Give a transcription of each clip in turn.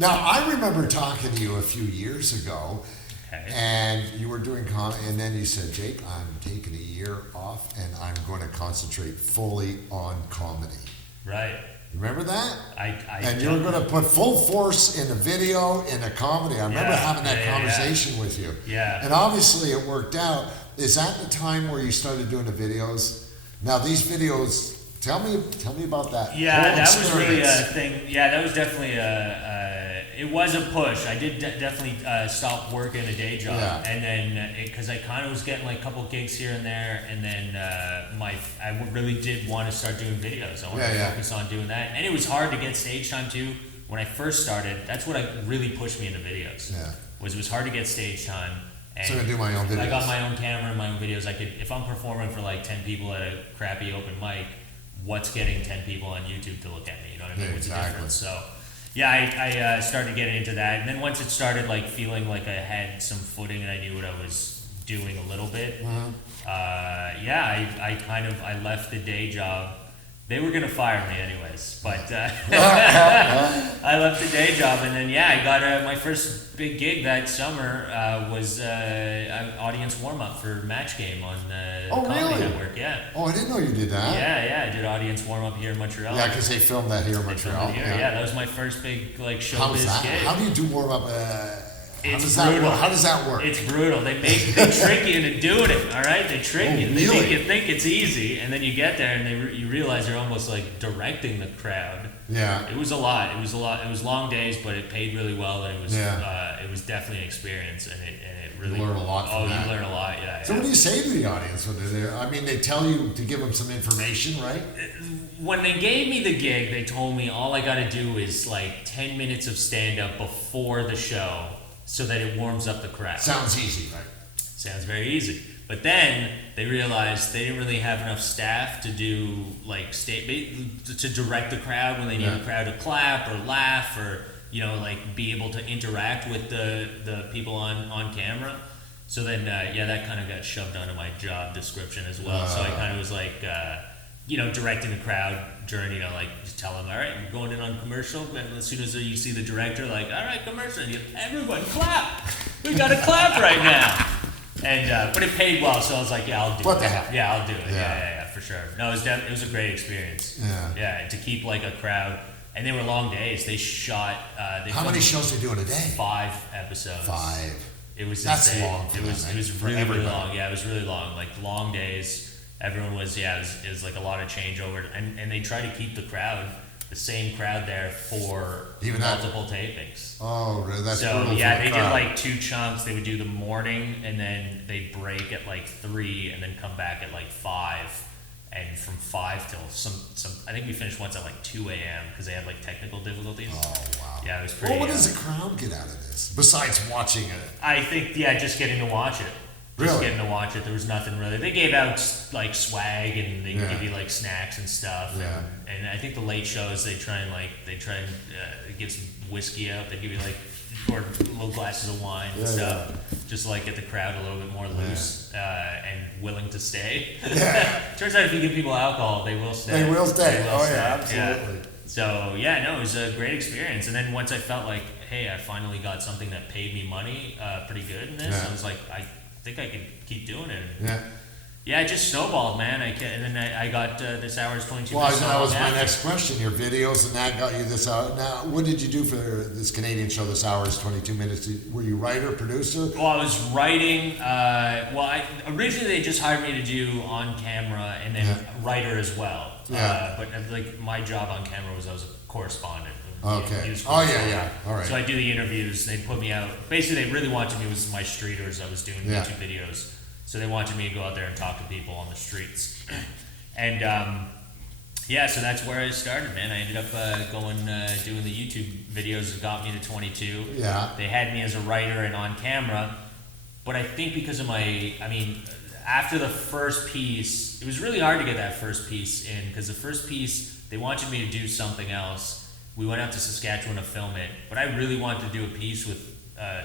Now, I remember talking to you a few years ago, and you were doing comedy, and then you said, Jake, I'm taking a year off, and I'm going to concentrate fully on comedy. Right. Remember that? And you were going to put full force in a video, in a comedy. I remember having that conversation with you. Yeah. And obviously it worked out. Is that the time where you started doing the videos? Now these videos, tell me about that. Yeah, that was really a thing. Yeah, that was definitely it was a push. I did definitely stop working a day job, and then because I kind of was getting like a couple gigs here and there, and then I really did want to start doing videos. I wanted to focus on doing that, and it was hard to get stage time too. When I first started, that's what really pushed me into videos. Yeah, it was hard to get stage time. And so I do my own videos. I got my own camera and my own videos. I could, if I'm performing for like 10 people at a crappy open mic, what's getting 10 people on YouTube to look at me? You know what I mean? Yeah, what's the difference? So. Yeah, I started getting into that, and then once it started like feeling like I had some footing and I knew what I was doing a little bit, I left the day job. They were gonna fire me anyways, but I left the day job, and then I got my first big gig that summer was an audience warm up for Match Game on Comedy Network. Yeah. Oh, I didn't know you did that. Yeah, I did audience warm up here in Montreal. Yeah, because they filmed that here in Montreal. Yeah, that was my first big like showbiz gig. How do you do warm up? It's brutal. How does that work? It's brutal. They trick you into doing it. All right, they trick you. They make you think it's easy, and then you get there and you realize you're almost like directing the crowd. Yeah. It was a lot. It was long days, but it paid really well, and it was definitely an experience, and it really. You learn a lot from that. You learn a lot. Yeah. So what do you say to the audience when they're there? I mean, they tell you to give them some information, right? When they gave me the gig, they told me all I got to do is like 10 minutes of stand-up before the show, so that it warms up the crowd. Sounds easy, right? Sounds very easy. But then they realized they didn't really have enough staff to do like to direct the crowd when they need the crowd to clap or laugh or like be able to interact with the people on camera. So then that kind of got shoved onto my job description as well. So I kind of was like directing the crowd during, like just tell them, all right, I'm going in on commercial, and as soon as you see the director, like, all right, commercial, and everyone clap. We got to clap right now. And but it paid well, so I was like, yeah, I'll do it. What the hell? Yeah, I'll do it. Yeah, for sure. No, it was a great experience. Yeah, to keep like a crowd, and they were long days. They shot. How many shows they do in a day? 5 episodes. 5. It was That's insane. long. It was really long. Yeah, it was really long. Like long days. Everyone was, it was like a lot of changeover, and they try to keep the same crowd there for multiple tapings. Oh, really? That's so they did like 2 chunks. They would do the morning, and then they'd break at like 3, and then come back at like 5, and from 5 till some. I think we finished once at like 2 a.m. because they had like technical difficulties. Oh wow! Yeah, it was pretty. Well, what does the crowd get out of this besides watching it? I think just getting to watch it. Just getting to watch it. There was nothing really. They gave out like swag, and they give you like snacks and stuff. Yeah. And I think the late shows they try and give some whiskey out. They give you like 4 little glasses of wine and stuff, just to like get the crowd a little bit more loose and willing to stay. Yeah. Turns out if you give people alcohol, they will stay. They will stay. Absolutely. Yeah. So it was a great experience. And then once I felt like, hey, I finally got something that paid me money, pretty good in this. I was like, I think I could keep doing it. Yeah, it just snowballed, man. And then I got this hour's 22 minutes. Well, that was my next question. Your videos, and that got you this hour. Now, what did you do for this Canadian show, this hour's 22 minutes? Were you writer, producer? Well, I was writing. Originally they just hired me to do on camera and then writer as well. But like my job on camera was I was a correspondent. Okay. All right. So I do the interviews. They put me out. Basically, they really wanted me was my streeters. I was doing YouTube videos, so they wanted me to go out there and talk to people on the streets. And so that's where I started, man. I ended up doing the YouTube videos that got me to 22. Yeah. They had me as a writer and on camera, but I think because of after the first piece, it was really hard to get that first piece in because the first piece they wanted me to do something else. We went out to Saskatchewan to film it, but I really wanted to do a piece with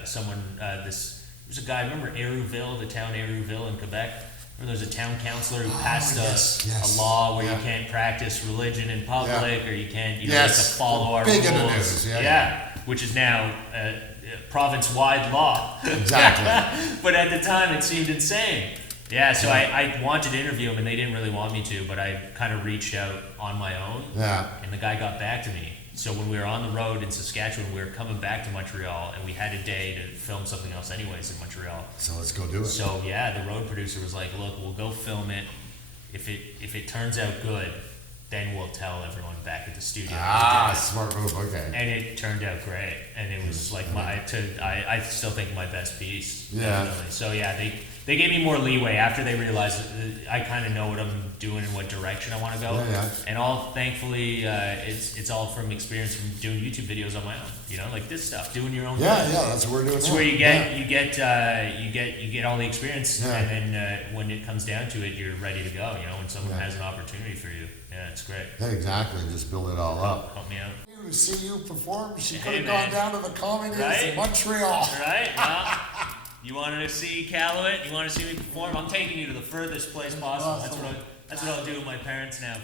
someone. There's a guy, remember Hérouville, the town Hérouville in Quebec? Remember there's a town councillor who passed a law where you can't practice religion in public or you can't, you have to follow our rules. Big in the news, which is now province-wide law. Exactly. But at the time, it seemed insane. Yeah, so I wanted to interview him, and they didn't really want me to, but I kind of reached out on my own, Yeah. and the guy got back to me. So when we were on the road in Saskatchewan, we were coming back to Montreal, and we had a day to film something else anyways in Montreal. So let's go do it. So yeah, the road producer was like, "Look, we'll go film it. If it turns out good, then we'll tell everyone back at the studio." Smart move. Okay. And it turned out great, and it was like I still think my best piece. Yeah. Definitely. So yeah, they gave me more leeway after they realized that I kind of know what I'm doing and what direction I want to go. Yeah. And all thankfully, it's all from experience from doing YouTube videos on my own. You know, like this stuff, doing your own. Yeah, thing. yeah, that's what we're doing. It's now. where you Yeah. get all the experience, Yeah. and then when it comes down to it, you're ready to go. You know, when someone has an opportunity for you, yeah, it's great. Yeah, exactly. Just build it all up. Help me out. You see you perform. She could Hey, have gone man. down to the comedies Right? in Montreal. Right? Well, you wanted to see Calumet? You want to see me perform? I'm taking you to the furthest place possible. That's what I'll do with my parents now.